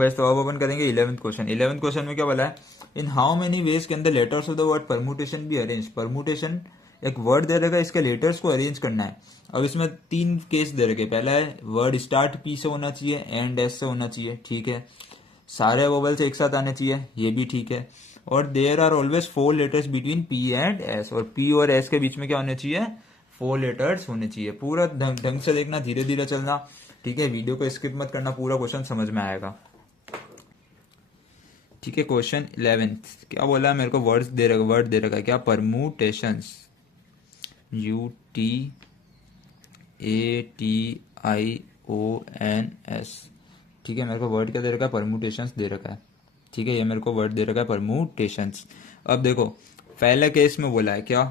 Guys, तो अब अपन करेंगे 11th क्वेश्चन। 11th क्वेश्चन में क्या बोला है, in how many ways can the letters of the word permutation be arrange. Permutation एक वर्ड दे रहेगा, इसके लेटर्स को अरेंज करना है। अब इसमें 3 केस दे रखे। पहला है वर्ड स्टार्ट पी से होना चाहिए, एंड एस से होना चाहिए, ठीक है। सारे वोवल्स एक साथ आने चाहिए, ये भी ठीक है। और there are always 4 letters between P and S, और पी और एस के बीच में क्या होने चाहिए, 4 लेटर्स होने चाहिए। पूरा ढंग से देखना, धीरे धीरे चलना, ठीक है। वीडियो को स्किप मत करना, पूरा क्वेश्चन समझ में आएगा, ठीक है। क्वेश्चन 11th क्या बोला है, मेरे को वर्ड दे रखा है क्या, परमुटेशंस, UTATIONS, ठीक है। मेरे को वर्ड क्या दे रखा है, परमुटेशंस दे रखा है, ठीक है। ये मेरे को वर्ड दे रखा है परमुटेशंस। अब देखो पहले केस में बोला है क्या,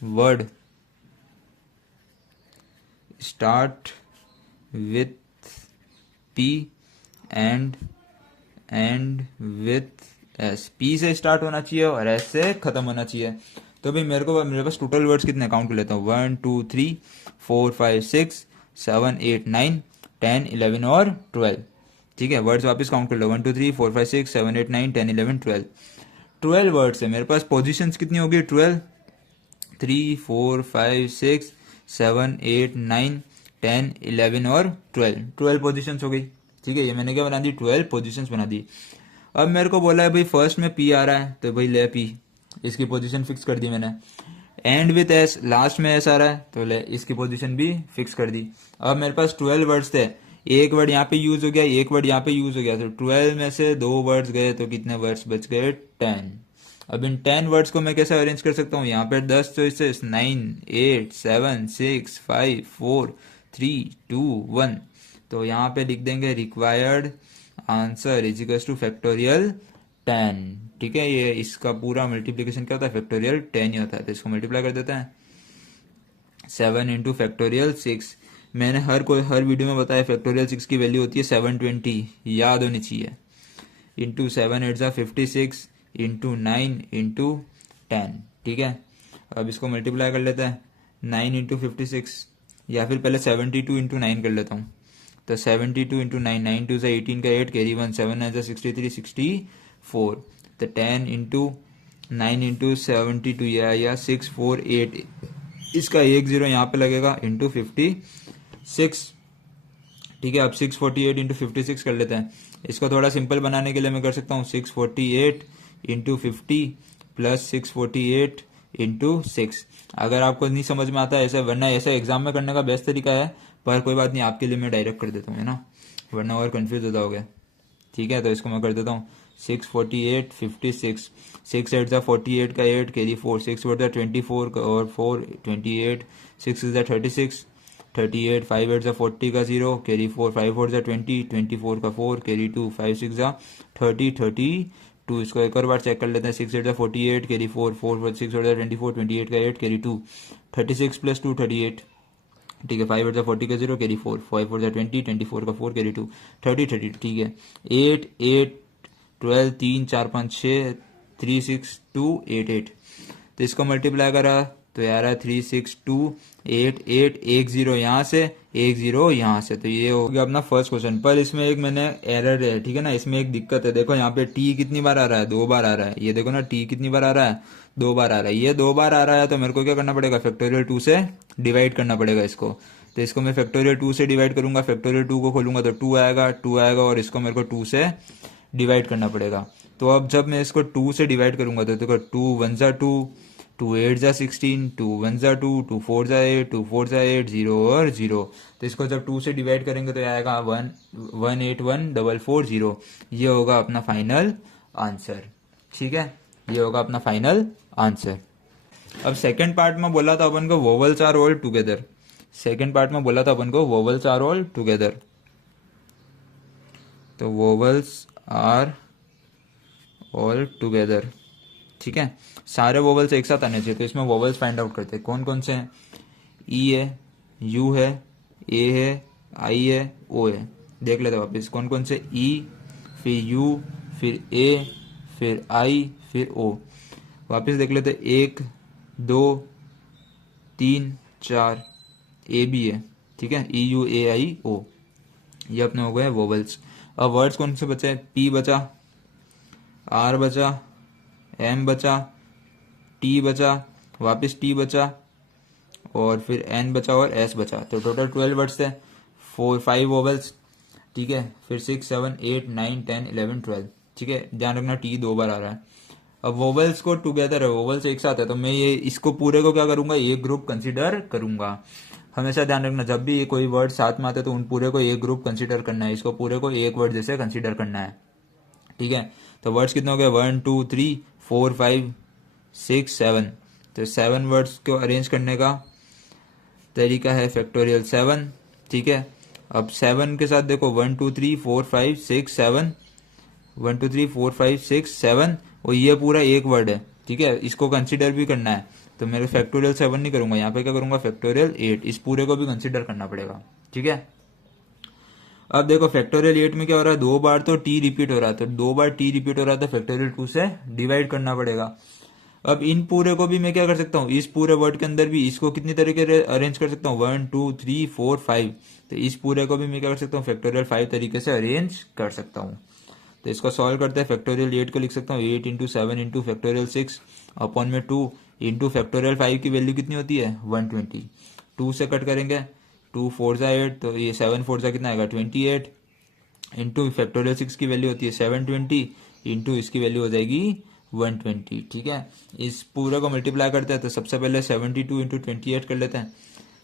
word start with P and with S. P से स्टार्ट होना चाहिए और एस से खत्म होना चाहिए। तो भाई मेरे पास टोटल वर्ड्स कितने काउंट कर लेता हूँ, 1 2 3 4 5 6 7 8 9 10 11 और 12, ठीक है। वर्ड्स वापस काउंट कर लो, 1 2 3 4 5 6 7 8 9 10 11 12। 12 वर्ड्स है मेरे पास, पोजिशंस कितनी होगी, 12, 3 4 5 6 7 8 9 10 11 और 12 पोजिशंस हो गई, ठीक है। ये मैंने क्या बना दी, 12 पोजिशंस बना दी। अब मेरे को बोला है भाई फर्स्ट में पी आ रहा है, तो भाई ले पी, इसकी पोजीशन फिक्स कर दी मैंने। एंड विथ एस, लास्ट में एस आ रहा है, तो ले इसकी पोजीशन भी फिक्स कर दी। अब मेरे पास 12 वर्ड्स थे, एक वर्ड यहाँ पे यूज हो गया, एक वर्ड यहाँ पे यूज हो गया, तो 12 में से 2 वर्ड्स गए, तो कितने वर्ड्स बच गए, 10। अब इन 10 वर्ड्स को मैं कैसे अरेंज कर सकता हूँ, यहाँ पे 10 चॉइसेस, 9 8 7 6 5 4 3 2 1, तो यहाँ पे लिख देंगे required answer is equal two factorial 10, ठीक है। ये इसका पूरा मल्टीप्लीकेशन क्या होता है, फैक्टोरियल 10 ही होता है, तो इसको मल्टीप्लाई कर देते हैं, 7 इंटू फैक्टोरियल 6। मैंने हर वीडियो में बताया फैक्टोरियल 6 की वैल्यू होती है 720, याद होनी चाहिए। इंटू 7 8 56 इंटू 9 इंटू 10, ठीक है। अब इसको मल्टीप्लाई कर लेते हैं, 9 इंटू 56, या फिर पहले 72 इंटू 9 कर लेता हूँ। तो 72 इंटू 9, 9 टू से 18 का 8 कैरी 1, 7 9 63 64, तो 10 इंटू 9 इंटू 72 या 648, इसका 1 0 यहाँ पे लगेगा इंटू 56, ठीक है। अब 648 इंटू 56 कर लेते हैं। इसको थोड़ा सिंपल बनाने के लिए मैं कर सकता हूँ 648 इंटू 50 प्लस 648 इंटू 6। अगर आपको नहीं समझ में आता है ऐसा, वरना ऐसा एग्जाम में करने का बेस्ट तरीका है, पर कोई बात नहीं, आपके लिए मैं डायरेक्ट कर देता हूँ, है ना, वरना और कंफ्यूज हो जाओगे, ठीक है। तो इसको मैं कर देता हूँ 648 56, 6 8 48 का 8 कैरी 4, 6 4 24 का और 4 28, 6 6 36 38, 5 8 40 का 0 कैरी 4, 5 4 20, 24 का 4 कैरी 2, 5 6 30 32। इसको एक और बार चेक कर लेते हैं, 6 8 48 कैरी 4, 4 6 8 24, 28 का 8 कैरी 2, 36 प्लस 2 38, ठीक है। 5 8 40 का 0 कैरी 4, 5 4 20, 24 का 4 कैरी 2, 30 30, ठीक है। 8 8 12 3 4 5 6 3 6 2 8 8, तो इसको मल्टीप्लाई करा तो यार 3 6 2 8 8, 1 0 यहाँ से 1 0 यहाँ से, तो ये हो गया अपना फर्स्ट क्वेश्चन। पर इसमें एक मैंने एरर है, ठीक है ना, इसमें एक दिक्कत है। देखो यहाँ पे टी कितनी बार आ रहा है, 2 बार आ रहा है। ये देखो ना, टी कितनी बार आ रहा है, 2 बार आ रहा है। ये 2 बार आ रहा है, तो मेरे को क्या करना पड़ेगा, फैक्टोरियल 2 से डिवाइड करना पड़ेगा इसको। तो इसको मैं फैक्टोरियल 2 से डिवाइड करूंगा, फैक्टोरियल 2 को खोलूंगा तो 2 आएगा, 2 आएगा, और इसको मेरे को 2 से डिवाइड करना पड़ेगा। तो अब जब मैं इसको 2 से डिवाइड करूंगा तो देखो 2 1 जा 2, 2 8 जा 16, 2 1 जा 2, 2 4 जा 8, 2 4 जा 8, 0 और 0। तो इसको जब 2 से डिवाइड करेंगे तो आएगा 1 1 8 1 4 4 0। ये होगा अपना फाइनल आंसर, ठीक है। ये होगा अपना फाइनल आंसर। अब सेकंड पार्ट में बोला था अपन को vowels are all together. Second part में बोला था अपन को वोवल्स आर ऑल टुगेदर, तो वोवल्स आर ऑल टुगेदर, ठीक है। सारे वोवल्स एक साथ आने चाहिए, तो इसमें वोवल्स फाइंड आउट करते हैं कौन कौन से हैं। ई है, यू है, ए है, आई है, ओ है। देख लेते हैं वापस कौन कौन से, ई, फिर यू, फिर ए, फिर आई, फिर ओ। वापस देख लेते, 1 2 3 4, ए भी है, ठीक है, ई यू ए आई ओ, ये अपने हो गए वोवल्स। अब वर्ड्स कौन से बचे? पी बचा, आर बचा, एम बचा, टी बचा, वापस टी बचा, और फिर एन बचा और एस बचा। तो टोटल 12 वर्ड्स थे, 5 वोवेल्स, ठीक है। फिर 6 7 8 9 10 11 12, ठीक है। ध्यान रखना टी 2 बार आ रहा है। अब वोवेल्स को टुगेदर है, वोवेल्स एक साथ है, तो मैं ये इसको पूरे को क्या करूंगा, एक ग्रुप कंसीडर करूंगा। हमेशा ध्यान रखना, जब भी ये कोई वर्ड साथ में आते हैं तो उन पूरे को एक ग्रुप कंसीडर करना है, इसको पूरे को एक वर्ड जैसे कंसीडर करना है, ठीक है। तो वर्ड्स कितने हो गए? 1 2 3 4 5 6 7। तो 7 वर्ड्स को अरेंज करने का तरीका है फैक्टोरियल 7, ठीक है। अब 7 के साथ देखो 1 2 3 4 5 6 7, 1 2 3 4 5 6 7, और ये पूरा एक वर्ड है, ठीक है। इसको कंसीडर भी करना है, तो मेरे फैक्टोरियल 7 नहीं करूंगा, यहाँ पे क्या करूंगा, फैक्टोरियल 8। इस पूरे को भी कंसीडर करना पड़ेगा, ठीक है। अब देखो फैक्टोरियल 8 में क्या हो रहा है, 2 बार तो टी रिपीट हो रहा है, तो 2 बार टी रिपीट हो रहा है तो फैक्टोरियल 2 से डिवाइड करना पड़ेगा। अब इन पूरे को भी मैं क्या कर सकता हूँ, इस पूरे वर्ड के अंदर भी इसको कितनी तरीके से अरेंज कर सकता हूँ, 1 2 3 4 5। तो इस पूरे को भी मैं क्या कर सकता हूँ, फैक्टोरियल 5 तरीके से अरेंज कर सकता हूँ। तो इसको सॉल्व करते हैं, फैक्टोरियल 8 को लिख सकता हूँ 8 इंटू 7 इंटू फैक्टोरियल 6 अपॉन में 2 इंटू फैक्टोरियल 5 की वैल्यू कितनी होती है, 120। 2 से कट करेंगे, 2 4 जा 8, तो ये 7 4 जा कितना आएगा, 28 इंटू फैक्टोरियल 6 की वैल्यू होती है 720 इंटू इसकी वैल्यू हो जाएगी 120, ठीक है। इस पूरे को मल्टीप्लाई करते हैं, तो सबसे पहले 72 इंटू 28 कर लेते हैं।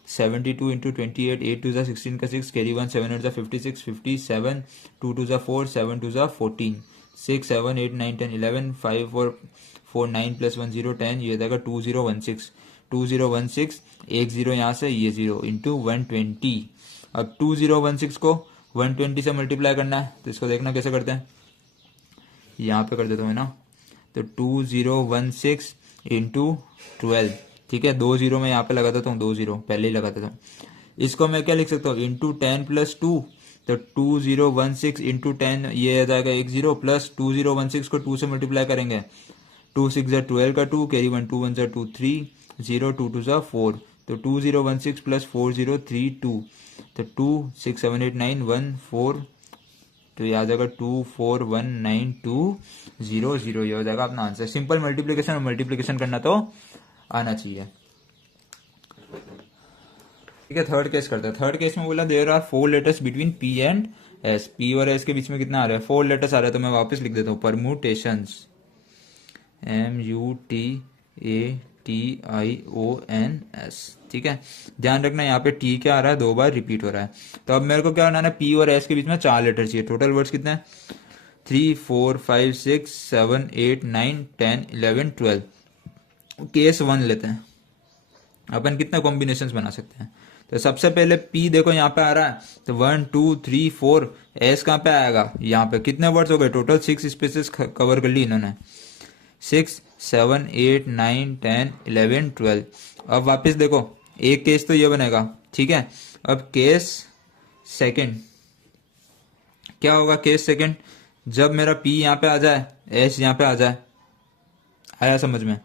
72 इंटू 28, 8 2 16 का 6, कैरी 1 7 8 56, 57, 2 2 4 7 2 14, 6 7 8 9 10 11, 5 4 4 9 प्लस 1 0 10, ये हो जाएगा 2016। 2016, एक जीरो यहाँ से, ये जीरो इंटू 120। अब 2016 को 120 से मल्टीप्लाई करना है, तो इसको देखना कैसे करते हैं, यहाँ पे कर देता हूँ ना। तो 2016 इंटू 12, ठीक है। 2 जीरो में यहाँ पे लगा देता हूँ, 2 जीरो पहले ही लगा देता हूँ। इसको मैं क्या लिख सकता हूँ, इंटू 10 प्लस 2, तो 2016 इंटू 10, ये आ जाएगा 1 जीरो, प्लस 2016 को 2 से मल्टीप्लाई करेंगे, 2 6 जा 12 का 2, कैरी 1 2 1 जा 2 3 0 2 2 जा 4, तो 2016 प्लस 4032, तो 2 6 7 8 9 1 4, तो ये आ जाएगा 2419200, ये हो जाएगा अपना आंसर। सिंपल मल्टीप्लीकेशन, और मल्टीप्लीकेशन करना तो आना चाहिए, ठीक है। थर्ड केस करते हैं। थर्ड केस में बोला there are 4 letters between P and S, P और एस के बीच में कितना आ रहा है, 4 लेटर्स आ रहा है, तो मैं वापस लिख देता हूँ, परम्यूटेशंस, MUTATIONS, ठीक है। ध्यान रखना यहाँ पे टी क्या आ रहा है, 2 बार रिपीट हो रहा है। तो अब मेरे को क्या बनाना है, पी और एस के बीच में 4 लेटर चाहिए। टोटल वर्ड्स कितने हैं, 3 4 5 6 7 8 9 10 11 12। केस 1 लेते हैं, अपन कितने कॉम्बिनेशन बना सकते हैं। तो सबसे पहले पी देखो यहाँ पे आ रहा है, तो 1 2 3 4। एस कहाँ पे आएगा, यहाँ पे। कितने वर्ड्स हो गए, टोटल 6 स्पेसेस कवर कर ली इन्होंने, 6 7 8 9 10 11 12। अब वापस देखो, एक केस तो ये बनेगा, ठीक है। अब केस सेकंड क्या होगा, केस सेकंड जब मेरा पी यहाँ पे आ जाए, एस यहाँ पे आ जाए, आया समझ में।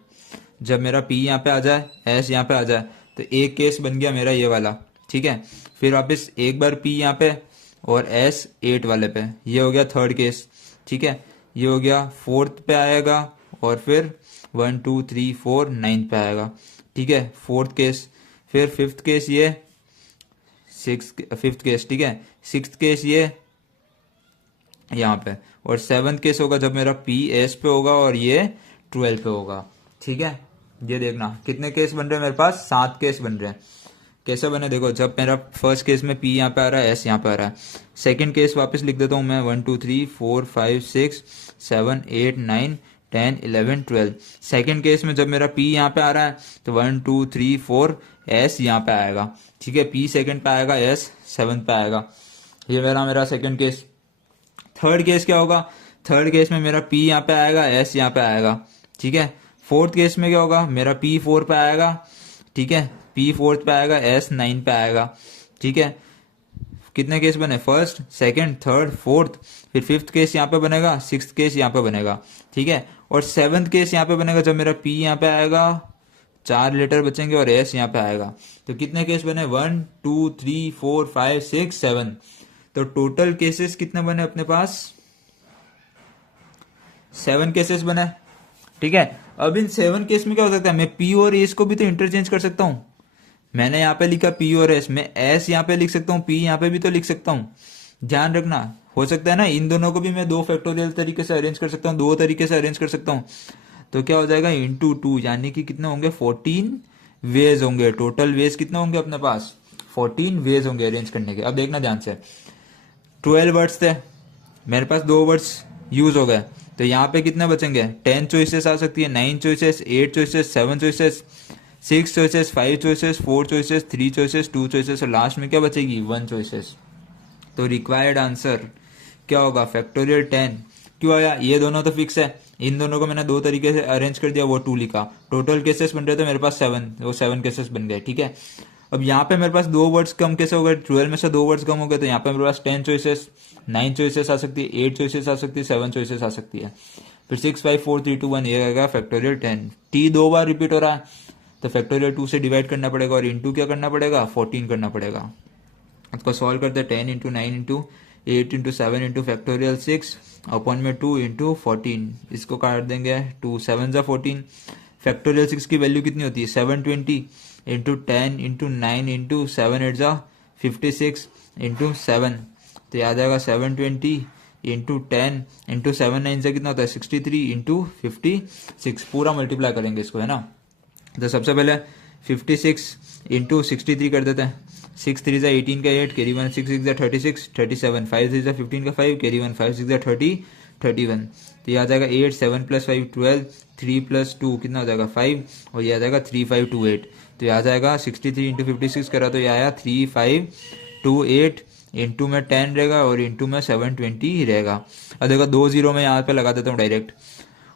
जब मेरा पी यहाँ पे आ जाए, एस यहाँ पे आ जाए, तो एक केस बन गया मेरा ये वाला, ठीक है। फिर वापस एक बार पी यहाँ पे और एस 8 वाले पे, ये हो गया थर्ड केस, ठीक है। ये हो गया फोर्थ पे आएगा, और फिर 1 2 3 4 9 पे आएगा, ठीक है, फोर्थ केस। फिर फिफ्थ केस ये, फिफ्थ केस, ठीक है। सिक्स्थ केस ये यहाँ पे, और सेवंथ केस होगा जब मेरा पी एस पे होगा और ये 12 पे होगा, ठीक है। ये देखना कितने केस बन रहे हैं मेरे पास, 7 केस बन रहे हैं। कैसे बने देखो, जब मेरा फर्स्ट केस में पी यहाँ पे आ रहा है, एस यहाँ पे आ रहा है। सेकंड केस वापस लिख देता हूँ मैं, 1 2 3 4 5 6 7 8 9 10 11 12। सेकंड केस में जब मेरा पी यहाँ पे आ रहा है, तो 1 2 3 4 एस यहाँ पे आएगा, ठीक है। पी सेकंड पे आएगा, एस सेवंथ पे आएगा। ये मेरा सेकंड केस। थर्ड केस क्या होगा, थर्ड केस में मेरा पी यहाँ पे आएगा, एस यहाँ पे आएगा, ठीक है। फोर्थ केस में क्या होगा, मेरा पी 4 पे आएगा, ठीक है, पी फोर्थ पे आएगा, एस 9 पे आएगा, ठीक है। कितने केस बने, फर्स्ट सेकंड थर्ड फोर्थ। फिर फिफ्थ केस यहाँ पे बनेगा, सिक्स्थ केस यहाँ पे बनेगा, ठीक है। और सेवंथ केस यहाँ पे बनेगा जब मेरा पी यहाँ पे आएगा, 4 लेटर बचेंगे, और एस यहाँ पे आएगा। तो कितने केस बने, 1 2 3 4 5 6 7। तो टोटल केसेस कितने बने अपने पास, 7 केसेस बने, ठीक है। अब इन 7 केस में क्या हो सकता है, मैं पी और एस को भी तो इंटरचेंज कर सकता हूं। मैंने यहाँ पे लिखा पी और एस, मैं एस यहाँ पे लिख सकता हूँ, पी यहाँ पे भी तो लिख सकता हूँ। ध्यान रखना, हो सकता है ना इन दोनों को भी मैं 2 फैक्टोरियल तरीके से अरेंज कर सकता हूँ, 2 तरीके से अरेंज कर सकता हूँ। तो क्या हो जाएगा, इंटू 2, यानी कि कितने होंगे, 14 वेज होंगे। टोटल वेज कितने होंगे अपने पास, 14 वेज होंगे अरेंज करने के। अब देखना ध्यान से, 12 वर्ड्स थे, मेरे पास 2 वर्ड्स यूज हो गए, तो यहाँ पे कितने बचेंगे, 10 चॉइसेस आ सकती है, 9 choices, 8 choices, 7 choices, 6 choices, 5 choices, 4 choices, 3 choices, 2 choices, और लास्ट में क्या बचेगी, 1 चॉइसेस। तो रिक्वायर्ड आंसर क्या होगा, फैक्टोरियल 10। क्यों आया, ये दोनों तो फिक्स है, इन दोनों को मैंने 2 तरीके से अरेंज कर दिया, वो 2 लिखा। टोटल केसेस बन रहे थे मेरे पास 7, वो 7 केसेस बन गए, ठीक है। अब यहाँ पे मेरे पास 2 वर्ड्स कम कैसे हो गए, 12 में से 2 वर्ड्स कम हो गए, तो यहाँ पे मेरे पास 10 चॉइसेस, 9 चॉइसेस आ सकती है, 8 चॉइसेस आ सकती है, 7 चॉइसेस आ सकती है। फिर 6 5 4 3 2 1, ये आएगा फैक्टोरियल 10। टी 2 बार रिपीट हो रहा है, तो फैक्टोरियल 2 से डिवाइड करना पड़ेगा, और इंटू क्या करना पड़ेगा, 14 करना पड़ेगा। इसको सॉल्व करते हैं, 10 into 9 into 8 into 7 into factorial 6 upon में 2 इंटू 14, इसको काट देंगे, 2 7 जा 14। फैक्टोरियल 6 की वैल्यू कितनी होती है, 720 इंटू 10 इंटू 9 इंटू 7 8 जा 56 इंटू 7, तो याद आएगा 720 इंटू 10 इंटू 7 9 से कितना होता है, 63 इंटू 56, पूरा मल्टीप्लाई करेंगे इसको, है ना। तो सबसे पहले 56 इंटू 63 कर देते हैं, 6 3 18 का 8, कैरी 1 6 6 36 37, 5 3 15 का 5, कैरी 1 5 6 30 31, तो ये आ जाएगा 8 7 प्लस 5 12, 3 प्लस 2 कितना हो जाएगा 5, और ये आ जाएगा 3528, तो ये आ जाएगा 63 इंटू 56 करा तो ये आया 3528, इंटू में 10 रहेगा और इंटू में 720 रहेगा। अब देखो 2 0 में यहाँ पे लगा देता हूँ डायरेक्ट,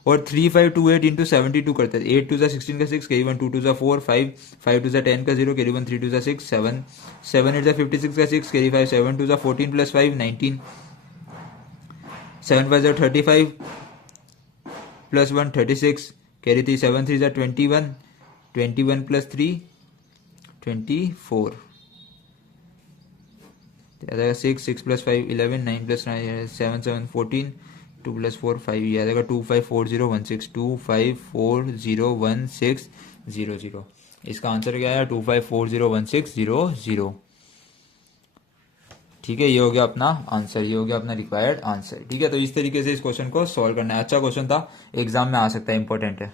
और 3528 इंटू 72 करते हैं, 8 2 16 का 6, कैरी 1 2 2 4 5 5 2 10 का 0, कैरी 1 3 2 6 7 7 8 56 का 6, carry 5 7 2 14 plus 5 19 7 5 35 plus 1 36, carry 3 7 3 21 21 plus 3 24, 6 6 plus 5 11 9 plus 9 7 7 14 2 plus 4 5, ये आ जाएगा 254016 25401600। इसका आंसर क्या आया, 25401600। ठीक है, ये हो गया अपना आंसर, ये हो गया अपना रिक्वायर्ड आंसर। ठीक है, तो इस तरीके से इस क्वेश्चन को सॉल्व करना है। अच्छा क्वेश्चन था, एग्जाम में आ सकता है, इंपॉर्टेंट है।